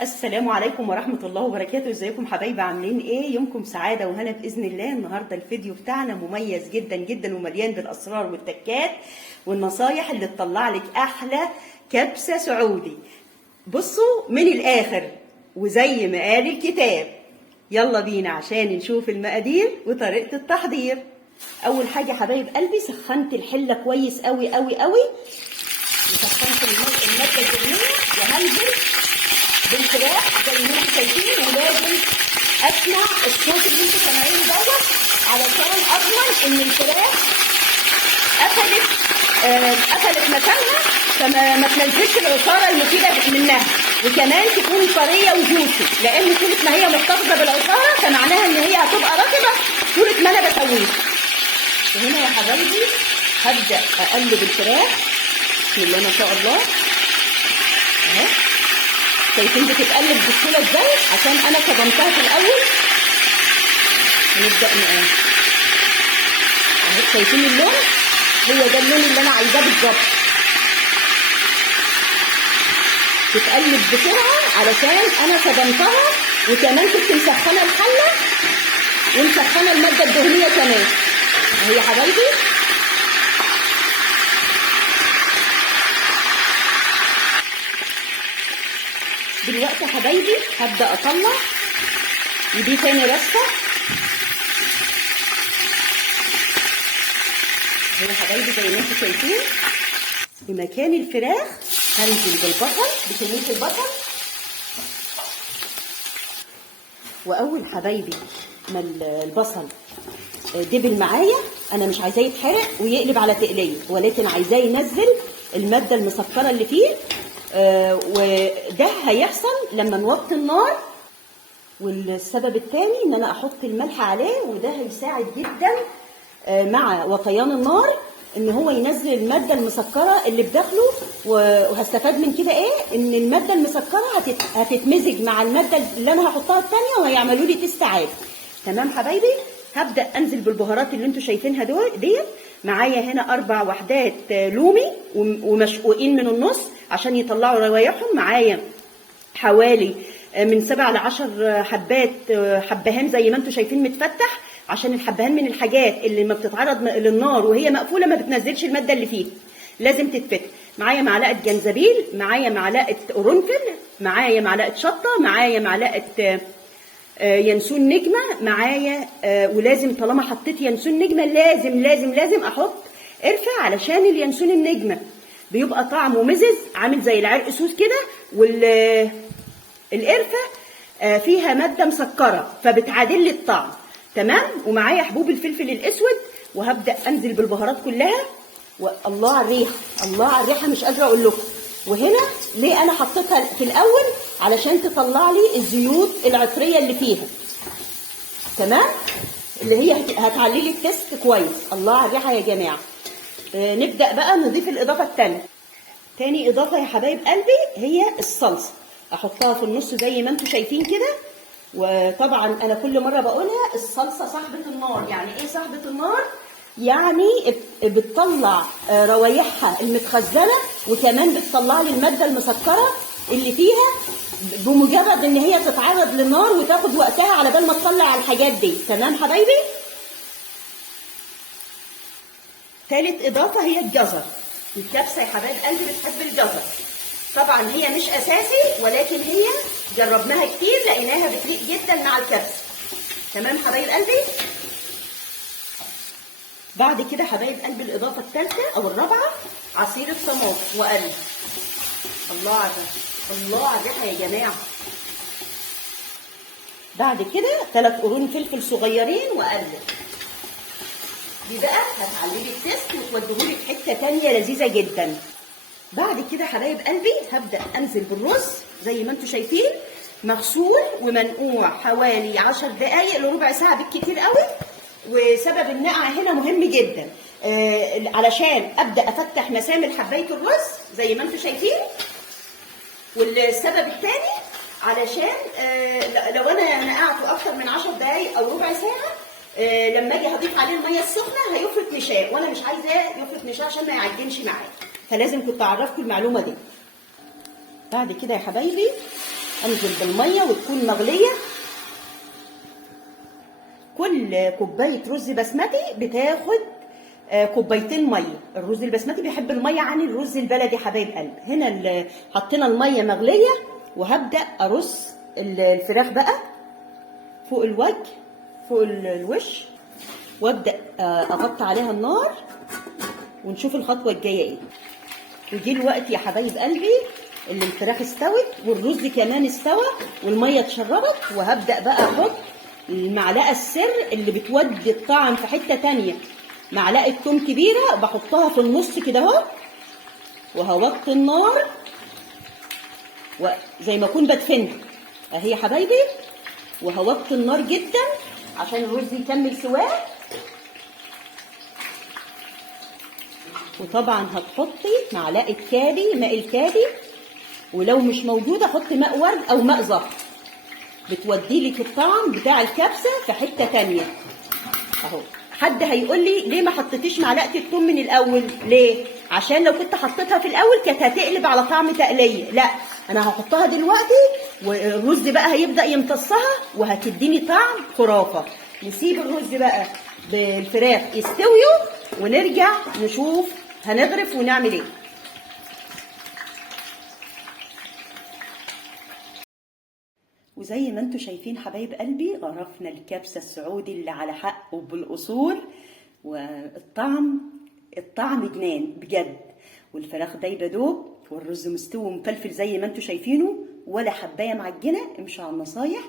السلام عليكم ورحمة الله وبركاته. ازيكم حبايبي؟ عاملين ايه؟ يومكم سعادة وهنا بإذن الله. النهاردة الفيديو بتاعنا مميز جدا جدا ومليان بالأسرار والتكات والنصايح اللي تطلع لك أحلى كبسة سعودي. بصوا من الآخر وزي ما قال الكتاب. يلا بينا عشان نشوف المقادير وطريقة التحضير. أول حاجة حبايب قلبي، سخنت الحلة كويس قوي قوي قوي وسخنت المادة الدهنية وهنزل بالفراخ زي ما انتم شايفين، ولازم اسمع الصوت اللي انتم سامعينه دوت علشان اضمن ان الفراخ قفلت مكانها فما تنزلش العصاره المفيده منها، وكمان تكون طريه وجوسي، لان طول ما هي محتفظه بالعصاره فمعناها ان هي هتبقى رطبه طول ما انا بسويها. وهنا يا حبايبي هبدا اقلب الفراخ بسم الله ما شاء الله اهي. شايفين بتتقلب بسهوله ازاي؟ عشان انا صدمتها في الاول. هنبدا نقلب اهي. شايفين اللون؟ هو ده اللون اللي انا عايزاه بالظبط. تتقلب بسرعه علشان انا صدمتها، وكمان كنت مسخنه الحله ومسخنه الماده الدهنيه كمان اهي يا حبايبي. دلوقتي يا حبايبي هبدا اطلع ودي تاني رصه اهي يا حبايبي. زي ما انتم شايفين بمكان الفراخ هنزل بالبصل بكميه البصل. واول حبايبي ما البصل دبل معايا، انا مش عايزاه يتحرق ويقلب على تقليه، ولكن عايزاه ينزل الماده المسكره اللي فيه. وده هيحصل لما نوطي النار. والسبب الثاني ان انا احط الملح عليه، وده هيساعد جدا مع وطيان النار ان هو ينزل الماده المسكره اللي بداخله. وهستفاد من كده ايه؟ ان الماده المسكره هتتمزج مع الماده اللي انا هحطها الثانيه وهيعملوا لي تيست عادي. تمام حبايبي؟ هبدا انزل بالبهارات اللي انتم شايفينها ديت. معايا هنا 4 وحدات لومي ومشقوقين من النص عشان يطلعوا روايحهم. معايا حوالي من 7 ل 10 حبات حبهان زي ما انتم شايفين متفتح، عشان الحبهان من الحاجات اللي ما بتتعرض للنار وهي مقفوله ما بتنزلش الماده اللي فيها، لازم تتفتح. معايا معلقه جنزبيل، معايا معلقه قرنفل، معايا معلقه شطه، معايا معلقه ينسون نجمه معايا. ولازم طالما حطيت ينسون نجمه لازم لازم لازم احط قرفه، علشان الينسون النجمه بيبقى طعمه مزز عامل زي العرق سوس كده، والقرفه فيها ماده مسكره فبتعادل لي الطعم. تمام. ومعايا حبوب الفلفل الاسود، وهبدا انزل بالبهارات كلها. والله على الريحه، الله على الريحه مش قادره اقول لكم. وهنا ليه انا حطيتها في الاول؟ علشان تطلع لي الزيوت العطريه اللي فيها. تمام، اللي هي هتعلي لي التست كويس. الله على الريحه يا جماعه. نبدا بقى نضيف الاضافه الثانيه. تاني اضافه يا حبايب قلبي هي الصلصه. احطها في النص زي ما انتم شايفين كده. وطبعا انا كل مره بقولها الصلصه صاحبه النار. يعني ايه صاحبه النار؟ يعني بتطلع روايحها المتخزنه، وكمان بتطلع لي الماده المسكره اللي فيها بمجرد ان هي تتعرض للنار وتاخد وقتها على بال ما تطلع الحاجات دي. تمام حبايبي؟ ثالث اضافه هي الجزر. الكبسه يا حبايب قلبي بتحب الجزر. طبعا هي مش اساسي، ولكن هي جربناها كتير لقيناها بتليق جدا مع الكبسه. تمام حبايب قلبي؟ بعد كده حبايب قلبي الاضافه الثالثه او الرابعه عصير الطماطم وقلب. الله على الله على الريحه يا جماعه. بعد كده 3 قرون فلفل صغيرين وقلب. دي بقى هتعلي لي التست وتوديهولي في حته ثانيه لذيذه جدا. بعد كده حبايب قلبي هبدا انزل بالرز زي ما انتم شايفين، مغسول ومنقوع حوالي 10 دقائق لربع ساعه بالكتير قوي. وسبب النقع هنا مهم جدا علشان ابدا افتح مسام حبايه الرز زي ما انتم شايفين. والسبب الثاني علشان لو انا نقعته اكتر من 10 دقائق او ربع ساعه لما اجي هضيف عليه الميه السخنه هيفرط نشاه، وانا مش عايزاه يفرط نشاه عشان ما يعجنش معايا. فلازم كنت اعرفكم المعلومه دي. بعد كده يا حبايبي انزل بالميه وتكون مغليه. كل كوبايه رز بسمتي بتاخد كوبايتين ميه. الرز البسمتي بيحب الميه عن الرز البلدي حبايب قلب. هنا حطينا الميه مغليه، وهبدا ارص الفراخ بقى فوق الوجه، فوق الوش، وابدا اغطي عليها النار ونشوف الخطوه الجايه ايه. ودي الوقت يا حبايب قلبي اللي الفراخ استوت والرز كمان استوى والميه اتشربت، وهبدا بقى احط المعلقه السر اللي بتودي الطعم في حته تانيه. معلقه توم كبيره بحطها في النص كده اهو، وهوطي النار وزي ما اكون بدفنها اهي يا حبايبي، وهوطي النار جدا عشان الرز يكمل سواه. وطبعا هتحطي معلقه كاري، ماء الكاري، ولو مش موجوده حطي ماء ورد او ماء زهر، بتودي لك الطعم بتاع الكبسه في حته تانيه اهو. حد هيقول لي ليه ما حطيتيش معلقه الثوم من الاول؟ ليه؟ عشان لو كنت حطيتها في الاول كانت هتقلب على طعم تقليه. لا، انا هحطها دلوقتي والرز بقى هيبدا يمتصها وهتديني طعم خرافه. نسيب الرز بقى بالفراخ يستويوا ونرجع نشوف هنغرف ونعمل ايه. وزي ما انتم شايفين حبايب قلبي غرفنا الكبسه السعودي اللي على حقه بالاصول، والطعم جنان بجد، والفراخ دايبه دوب، والرز مستوي ومفلفل زي ما انتم شايفينه، ولا حبايه معجنه. امشوا على النصايح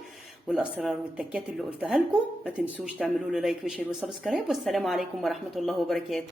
والاسرار والتكات اللي قلتها لكم. ما تنسوش تعملوا لي لايك وشير وسبسكرايب، والسلام عليكم ورحمه الله وبركاته.